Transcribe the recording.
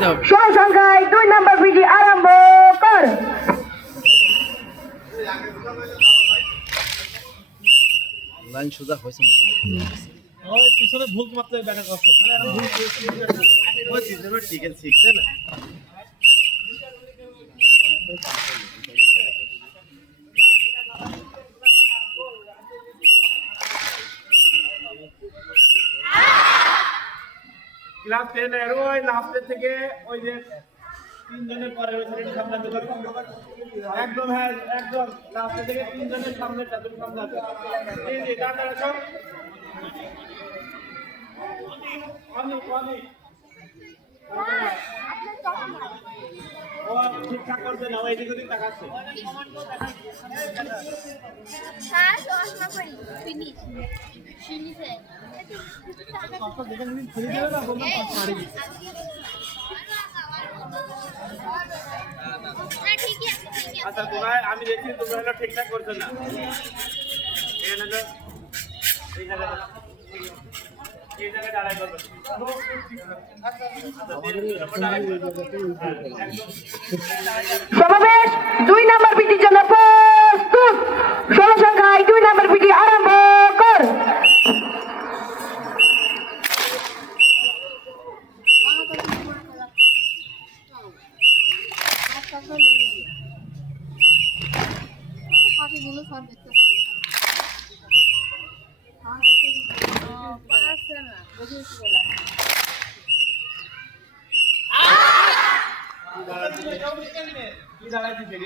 ষোলো সংখ্যায় 2 নম্বর পিটি আরম্ভ কর। লাইন সোজা হয়েছে মোটামুটি। ওই পিছনে ভুল মাত্র ব্যাটা করছে খালি একটা ভুল ওই সিস্টেমে ঠিক আছে শিখছে না। ক্লাস 10 এর ওই লাস্টের থেকে ওই যে তিনজনের পরে ওই ছেলেটি সামনে ধরে একদম হ্যাঁ একদম লাস্টের থেকে তিনজনের সামনে তাদের সামনে আছে এই যে দাঁড়া সব অনেক ও ঠিকঠাক করবে না ওই দিকে তাকাচ্ছে হ্যাঁ তো আসলে করি ফিনিশ ফিনিশে পাঁচটা দেখে নিন ফ্রি দেবে না বললাম পারি না ঠিকই আছে আচ্ছা তোমরা আমি দেখছি তোমরা হলো ঠিকঠাক করছো না এখানে তো এই জায়গায় দাঁড়াই করবে সমাবেশ 2 নম্বর পিটির জন্য প্রস্তুত। ষোলো সংখ্যায় 2 নম্বর পিটি আরম্ভ কর। কি দাঁড়াই দিচ্ছে